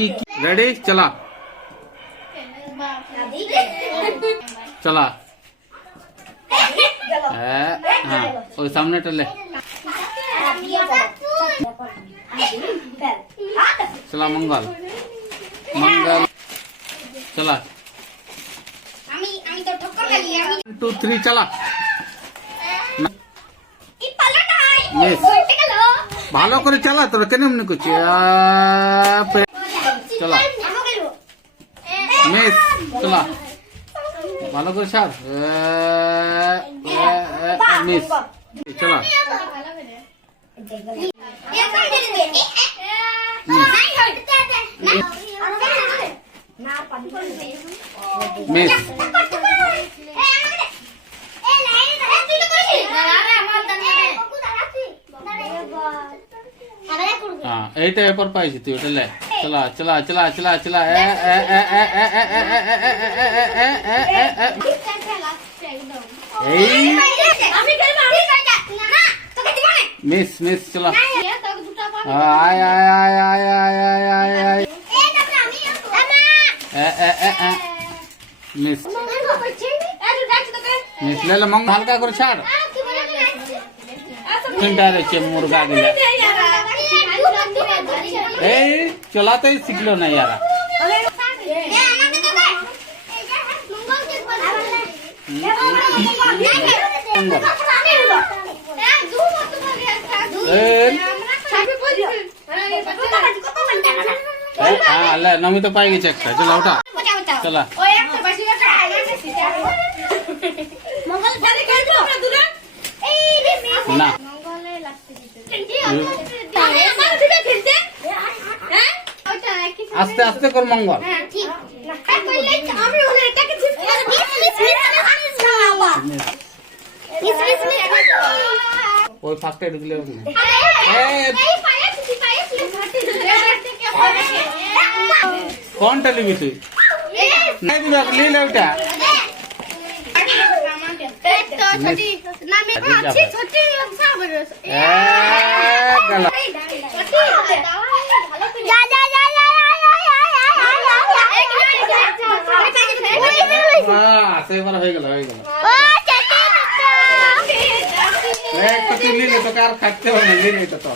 की रेडी चला चला हाँ वो सामने टले चला मंगल मंगल चला 1 2 3 चला मिस ভালো করে চালা তোরা কেন এমনি করছিস চলা মিস চলা ভালো করে ছাড় মিস চলা মিস हाँ এইটা এরপর পাইছি তুই ওটা লে চলা চলা চলা চলা চলা এই মিস মিস চলা আয় আয় আয় আয় আয় আয় আয় আয় মিস মিস লে লে মং হালকা করে ছাড় চিন্তা রয়েছে মুরগা গুলা এই চলাতেই শিখলো না ইয়ারা নমি তো পাই গেছে একটা চলো ওটা চলা না আস্তে আস্তে কর মঙ্গল ওই ফাঁকটা ঢুকলে কোনটা নিবি তুই নিলে ওইটা সেবার হয়ে গেল হয়ে গেল একটা তুই নিলে তোকে আর খাটতে হবে না নিলে এটা তো